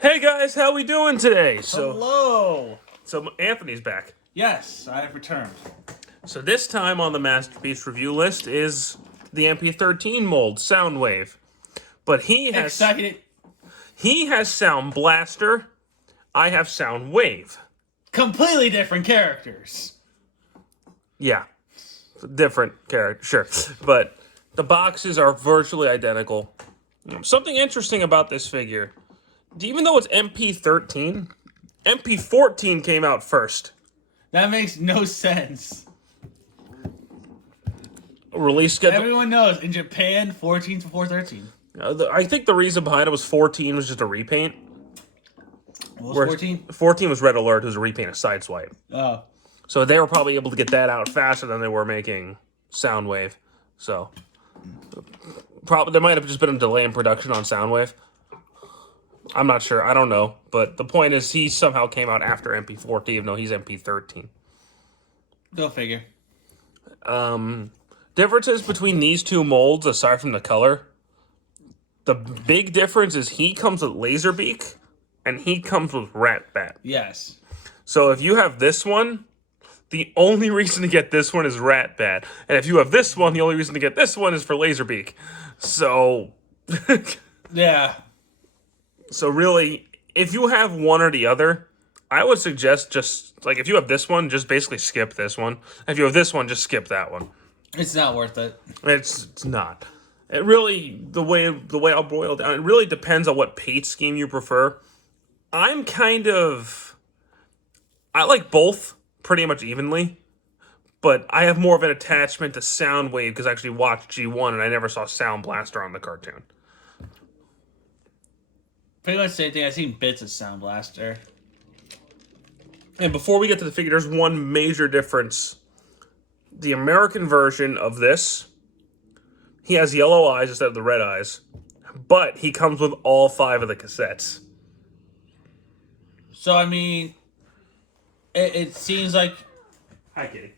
Hey guys, how we doing today? Hello. So Anthony's back. Yes, I have returned. So this time on the Masterpiece review list is the MP-13 mold, Soundwave. But Excited. he has Soundblaster. I have Soundwave. Completely different characters. Yeah. Different character, sure. But the boxes are virtually identical. Something interesting about this figure. Even though it's MP-13, MP-14 came out first. That makes no sense. Release schedule. Everyone knows in Japan, 14 to 413. I think the reason behind it was 14 was just a repaint. What was 14? 14 was Red Alert, who's a repaint of Sideswipe. Oh. So they were probably able to get that out faster than they were making Soundwave. So probably there might have just been a delay in production on Soundwave. I'm not sure. I don't know. But the point is he somehow came out after MP-14, even though he's MP-13. Go figure. Differences between these two molds, aside from the color, the big difference is he comes with Laserbeak, and he comes with Rat Bat. Yes. So if you have this one, the only reason to get this one is Rat Bat. And if you have this one, the only reason to get this one is for Laserbeak. So... Yeah. So really, if you have one or the other, I would suggest just, like, if you have this one, just basically skip this one. If you have this one, just skip that one. It's not worth it. It's not. It really, the way I'll boil it down, it really depends on what paint scheme you prefer. I like both pretty much evenly, but I have more of an attachment to Soundwave because I actually watched G1 and I never saw Soundblaster on the cartoon. Pretty much the same thing. I've seen bits of Soundblaster. And before we get to the figure, there's one major difference. The American version of this, he has yellow eyes instead of the red eyes, but he comes with all 5 of the cassettes. So, I mean, it seems like... Hi, kitty.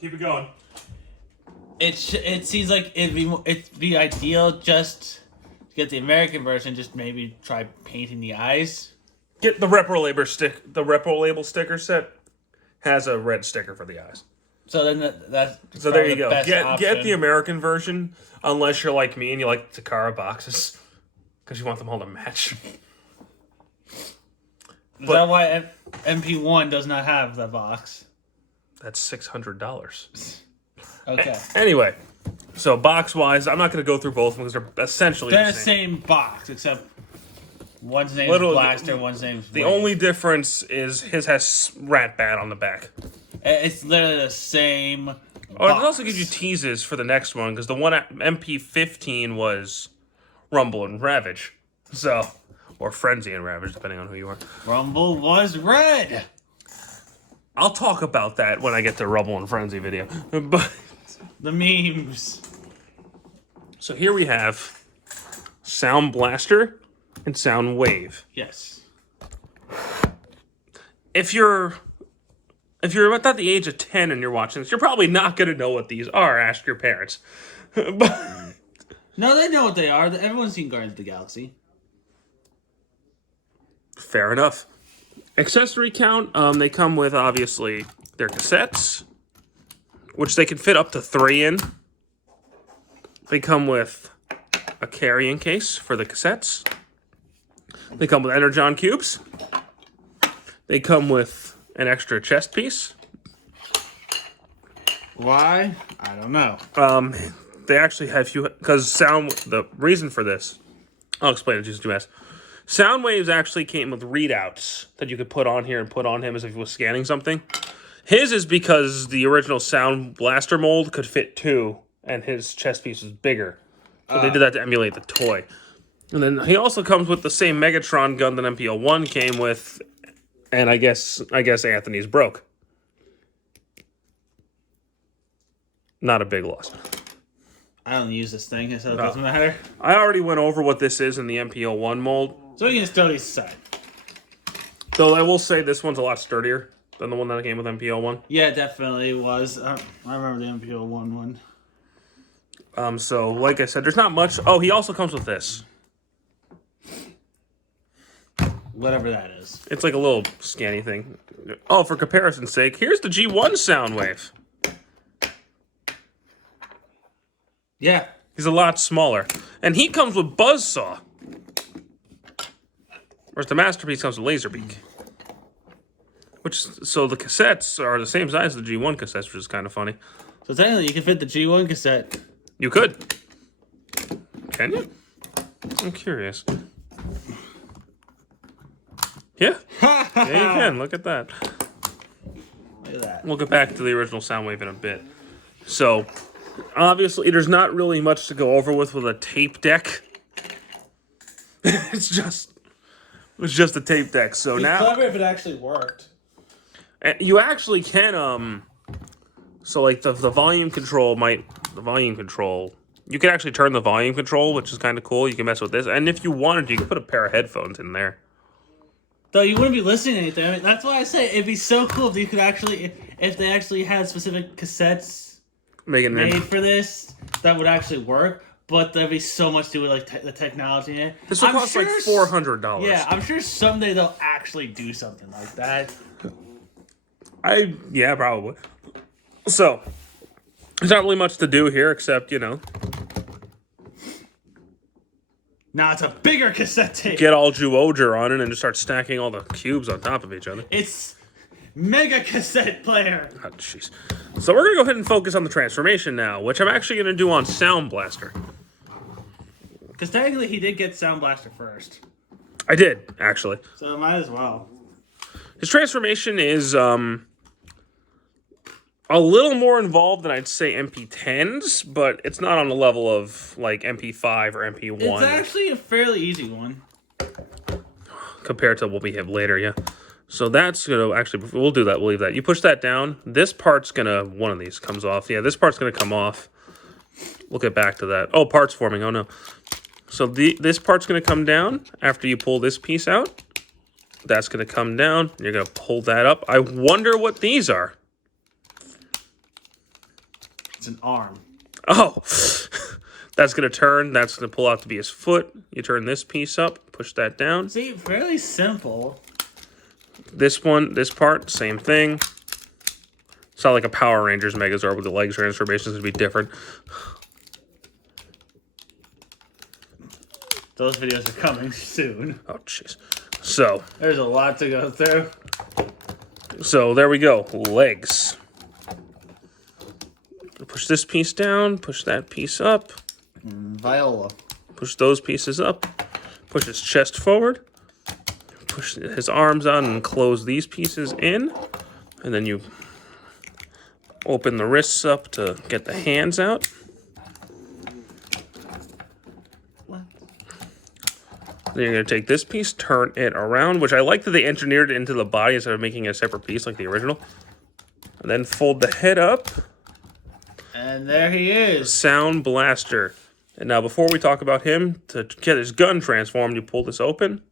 Keep it going. It seems like it'd be ideal just to get the American version, just maybe try painting the eyes. Get the Repro Label sticker set has a red sticker for the eyes. So then that's so there you go. Best Get the American version unless you're like me and you like Takara boxes because you want them all to match. Is that why MP1 does not have the box? That's $600. Okay. Anyway, so box-wise, I'm not going to go through both of them because they're essentially the same box, except one's name is Blaster, one's name is The only difference is his has Rat Bat on the back. It's literally the same box. Oh, it also gives you teases for the next one because the one at MP-15 was Rumble and Ravage. So, or Frenzy and Ravage, depending on who you are. Rumble was red. I'll talk about that when I get to Rumble and Frenzy video. But the memes. So here we have Soundblaster and Soundwave. Yes. If you're about the age of 10 and you're watching this, you're probably not going to know what these are. Ask your parents. But no, they know what they are. Everyone's seen Guardians of the Galaxy. Fair enough. Accessory count, they come with, obviously, their cassettes, which they can fit up to 3 in. They come with a carrying case for the cassettes. They come with Energon cubes. They come with an extra chest piece. Why? I don't know. They actually have the reason for this, I'll explain it just to ask. Soundwaves actually came with readouts that you could put on here and put on him as if he was scanning something. His is because the original Soundblaster mold could fit 2, and his chest piece was bigger. So they did that to emulate the toy. And then he also comes with the same Megatron gun that MP-01 came with, and I guess Anthony's broke. Not a big loss. I don't use this thing, so it doesn't matter. I already went over what this is in the MP-01 mold. So we can still decide. Though I will say this one's a lot sturdier than the one that came with MP-01. Yeah, it definitely was. I remember the MP-01 one. So, like I said, there's not much. Oh, he also comes with this. whatever that is. It's like a little scanny thing. Oh, for comparison's sake, here's the G1 Soundwave. Yeah. He's a lot smaller. And he comes with Buzzsaw. Whereas the Masterpiece comes with Laserbeak. So the cassettes are the same size as the G1 cassettes, which is kind of funny. So technically, you can fit the G1 cassette. You could. Can you? I'm curious. Yeah. Yeah, you can. Look at that. Look at that. We'll get back to the original Soundwave in a bit. So, obviously, there's not really much to go over with a tape deck. It's just a tape deck. So It'd be now clever if it actually worked. you actually can so like the volume control you can actually turn the volume control, which is kind of cool. You can mess with this, and if you wanted to, you can put a pair of headphones in there. Though you wouldn't be listening to anything. I mean, that's why I say it'd be so cool if you could actually, if they actually had specific cassettes made for this, that would actually work. But there'd be so much to do with like the technology in it. This would cost like $400. Yeah, I'm sure someday they'll actually do something like that. Yeah, probably. So, there's not really much to do here except, Now it's a bigger cassette tape. get all Juoger on it and just start stacking all the cubes on top of each other. It's mega cassette player. Oh, jeez. So we're going to go ahead and focus on the transformation now, which I'm actually going to do on Soundblaster. Because technically he did get Soundblaster first. I did, actually. So might as well. His transformation is a little more involved than I'd say MP10's, but it's not on the level of like MP5 or MP1. It's actually a fairly easy one. Compared to what we have later, yeah. So that's going to actually, we'll do that, we'll leave that. You push that down, this part's going to, one of these comes off. Yeah, this part's going to come off. We'll get back to that. Oh, parts forming, oh no. So this part's going to come down after you pull this piece out. That's going to come down. You're going to pull that up. I wonder what these are. It's an arm. Oh, that's going to turn. That's going to pull out to be his foot. You turn this piece up, push that down. See, fairly simple. This part, same thing. It's not like a Power Rangers Megazord with the legs transformations would be different. Those videos are coming soon. Oh, jeez. So. There's a lot to go through. So, there we go. Legs. Push this piece down, push that piece up. Viola. Push those pieces up. Push his chest forward. Push his arms on and close these pieces in. And then you open the wrists up to get the hands out. What? Then you're going to take this piece, turn it around, which I like that they engineered it into the body instead of making a separate piece like the original. And then fold the head up. And there he is. Soundblaster. And now before we talk about him, to get his gun transformed, you pull this open.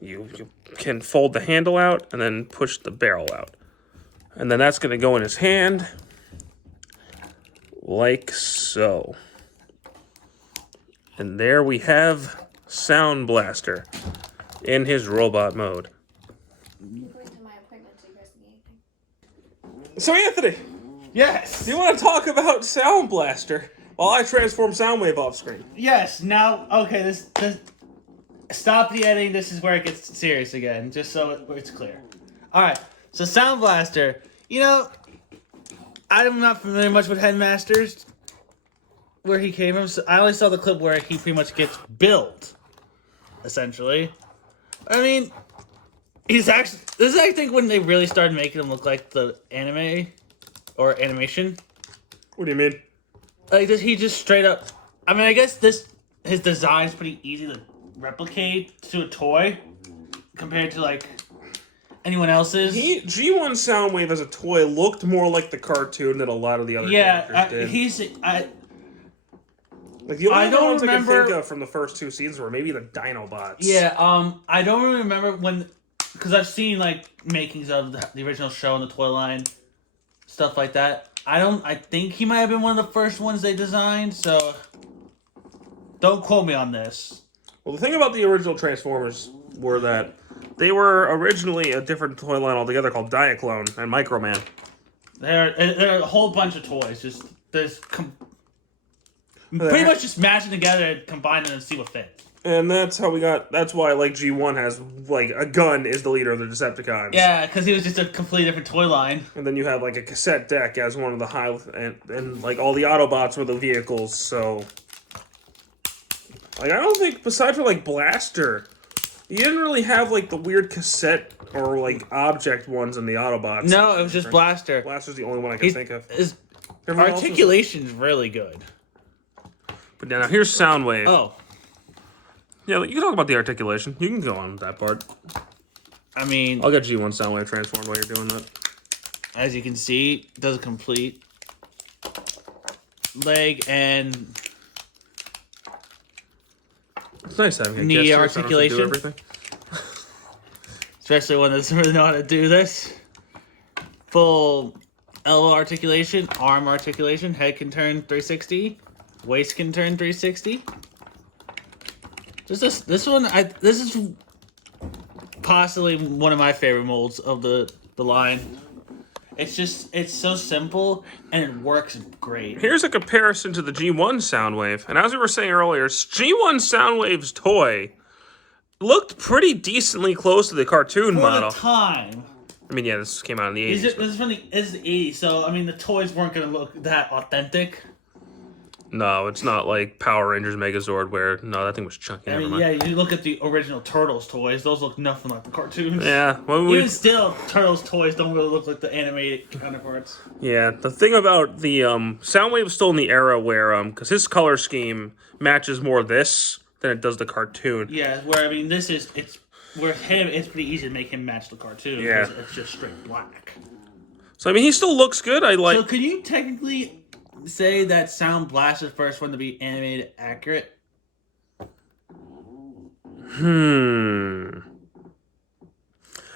You can fold the handle out and then push the barrel out. And then that's going to go in his hand. Like so. And there we have Soundblaster in his robot mode. So Anthony, Yes. do you want to talk about Soundblaster while I transform Soundwave off screen? Yes. Now, okay. This stop the editing. This is where it gets serious again, just so it's clear. All right. So Soundblaster. I'm not familiar much with Headmasters, where he came from. So I only saw the clip where he pretty much gets built, essentially. I mean, he's actually. This is, I think, when they really started making him look like the anime or animation. What do you mean? Like, he just straight up. I mean, I guess his design's pretty easy to replicate to a toy compared to like anyone else's. G1 Soundwave as a toy looked more like the cartoon than a lot of the other characters did. Like the only ones I can think of from the first two seasons were maybe the Dinobots. Yeah, I don't really remember when, because I've seen like makings of the original show and the toy line, stuff like that. I think he might have been one of the first ones they designed, so don't quote me on this. Well, the thing about the original Transformers were that they were originally a different toy line altogether called Diaclone and Microman. There are a whole bunch of toys. Just pretty much just mash them together and combine them and see what fits. And that's why, like, G1 has, like, a gun is the leader of the Decepticons. Yeah, because he was just a completely different toy line. And then you have, like, a cassette deck as one of the and like, all the Autobots were the vehicles, so... Like, I don't think, besides for, like, Blaster, you didn't really have, like, the weird cassette or, like, object ones in the Autobots. No, it was just Blaster. Blaster's the only one I can think of. His articulation's really good. But now, here's Soundwave. Oh. Yeah, you can talk about the articulation. You can go on with that part. I mean... I'll get G1 Soundwave transformed while you're doing that. As you can see, it does a complete leg and... It's nice having a knee guest articulation. do everything. Especially one that doesn't really know how to do this. Full elbow articulation, arm articulation, head can turn 360, waist can turn 360. This is possibly one of my favorite molds of the line. It's so simple and it works great. Here's a comparison to the G1 Soundwave. And as we were saying earlier, G1 Soundwave's toy looked pretty decently close to the cartoon model. For the time. I mean, yeah, this came out in the 80s. This is from the 80s, so, I mean, the toys weren't going to look that authentic. No, it's not like Power Rangers Megazord where, no, that thing was chunky. I mean, yeah, you look at the original Turtles toys, those look nothing like the cartoons. Yeah. Well, even still, Turtles toys don't really look like the animated counterparts. Yeah, the thing about the Soundwave is still in the era where, because his color scheme matches more this than it does the cartoon. Yeah, where, I mean, it's pretty easy to make him match the cartoon. Yeah. Because it's just straight black. So, I mean, he still looks good. So, could you technically say that Soundblaster is the first one to be animated accurate?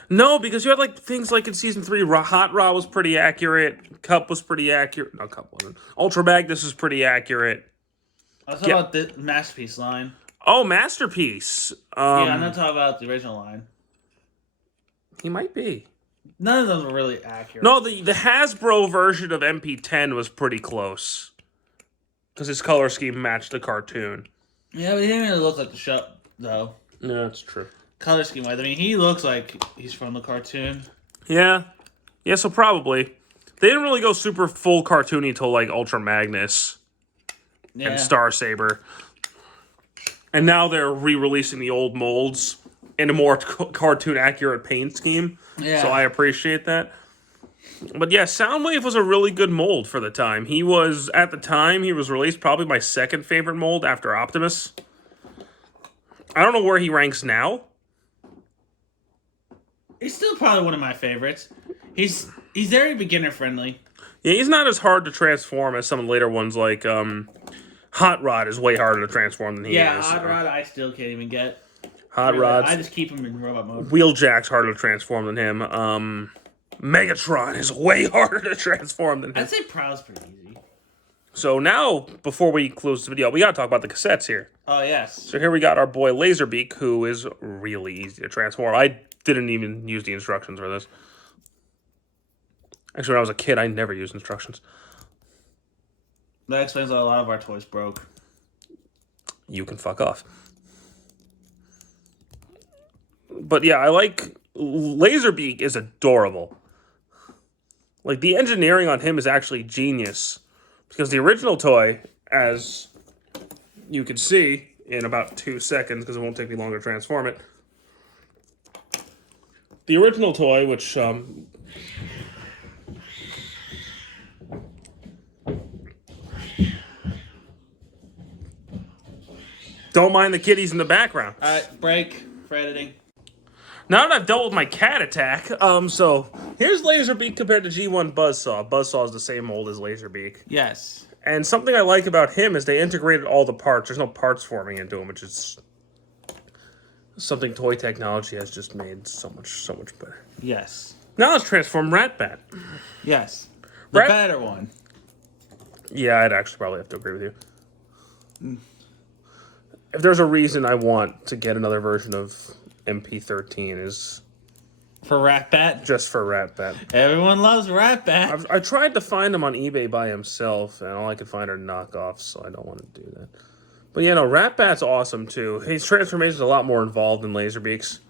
No, because you had like things like in season 3, Hot Rod was pretty accurate. Cup was pretty accurate. No, Cup wasn't. Ultra Magnus was pretty accurate. I was talking about the Masterpiece line. Oh, Masterpiece. Yeah, I'm not talking about the original line. He might be. None of them were really accurate. No, the Hasbro version of MP-10 was pretty close. Because his color scheme matched the cartoon. Yeah, but he didn't really look like the show, though. Yeah, that's true. Color scheme wise, I mean, he looks like he's from the cartoon. Yeah. Yeah, so probably. They didn't really go super full cartoony until like Ultra Magnus and Star Saber. And now they're re-releasing the old molds in a more cartoon accurate paint scheme. Yeah. So I appreciate that. But yeah, Soundwave was a really good mold for the time. He was, at the time he was released, probably my second favorite mold after Optimus. I don't know where he ranks now. He's still probably one of my favorites. He's very beginner friendly. Yeah, he's not as hard to transform as some of the later ones, like Hot Rod is way harder to transform than he is. Yeah, Hot Rod I still can't even get. Hot Rod's... I just keep him in robot mode. Wheeljack's harder to transform than him. Megatron is way harder to transform than him. I'd say Prowl's pretty easy. So now, before we close the video, we gotta talk about the cassettes here. Oh, yes. So here we got our boy Laserbeak, who is really easy to transform. I didn't even use the instructions for this. Actually, when I was a kid, I never used instructions. That explains why a lot of our toys broke. You can fuck off. But yeah, I like... Laserbeak is adorable. Like, the engineering on him is actually genius. Because the original toy, as you can see in about 2 seconds, because it won't take me long to transform it. The original toy, which... Don't mind the kitties in the background. All right, break for editing. Now that I've dealt with my cat attack, so here's Laserbeak compared to G1 Buzzsaw. Buzzsaw is the same mold as Laserbeak. Yes. And something I like about him is they integrated all the parts. There's no parts forming into him, which is something toy technology has just made so much better. Yes. Now let's transform Ratbat. Yes. The better one. Yeah, I'd actually probably have to agree with you. if there's a reason I want to get another version of MP-13 is For Rat Bat? just for Rat Bat. Everyone loves Rat Bat. I tried to find him on eBay by himself, and all I could find are knockoffs, so I don't want to do that. But yeah, no, Rat Bat's awesome too. His transformation's a lot more involved than Laserbeak's.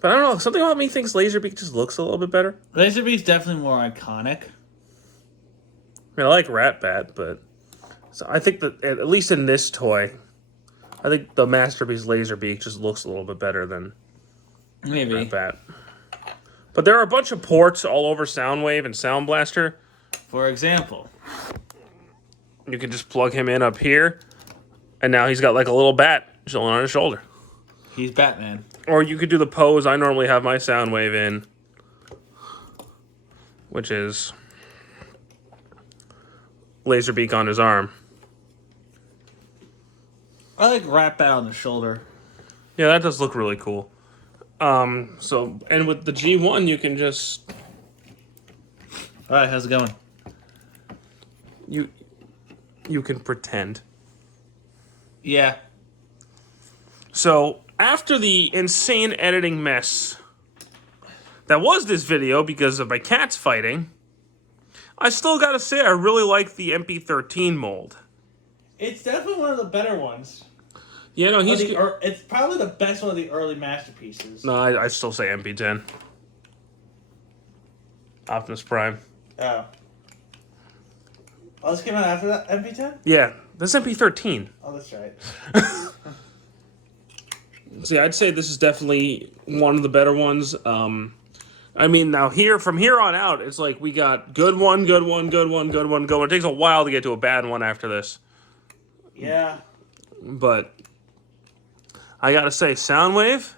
But I don't know, something about me thinks Laserbeak just looks a little bit better. Laserbeak's definitely more iconic. I mean, I like Rat Bat, but so I think that at least in this toy, I think the Masterpiece Laserbeak just looks a little bit better than Maybe. Rat Bat. But there are a bunch of ports all over Soundwave and Soundblaster. For example. You can just plug him in up here, and now he's got like a little bat chilling on his shoulder. He's Batman. Or you could do the pose I normally have my Soundwave in, which is Laserbeak on his arm. I like Rat Bat on the shoulder. Yeah, that does look really cool. So, and with the G1, you can just... Alright, how's it going? You can pretend. Yeah. So, after the insane editing mess that was this video because of my cats fighting, I still gotta say I really like the MP-13 mold. It's definitely one of the better ones. Yeah, no, he's... It's probably the best one of the early masterpieces. No, I still say MP-10. Optimus Prime. Oh. Oh, this came out after that MP-10? Yeah, this is MP-13. Oh, that's right. See, I'd say this is definitely one of the better ones. I mean, now from here on out, it's like we got good one, good one, good one, good one, good one. It takes a while to get to a bad one after this. Yeah. But I gotta say, Soundwave,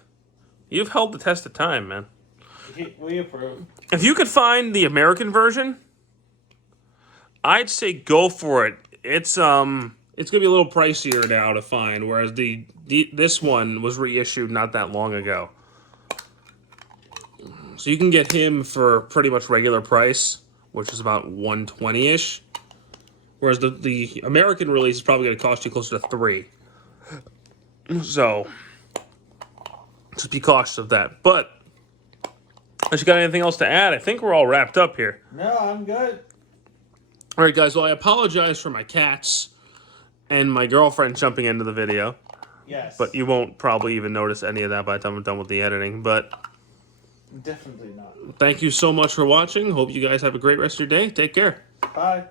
you've held the test of time, man. We approve. If you could find the American version, I'd say go for it. It's gonna be a little pricier now to find, whereas this one was reissued not that long ago. So you can get him for pretty much regular price, which is about $120-ish. Whereas the American release is probably going to cost you closer to $3. So just be cautious of that. But unless you got anything else to add, I think we're all wrapped up here. No, I'm good. All right, guys. Well, I apologize for my cats and my girlfriend jumping into the video. Yes. But you won't probably even notice any of that by the time I'm done with the editing. But definitely not. thank you so much for watching. Hope you guys have a great rest of your day. Take care. Bye.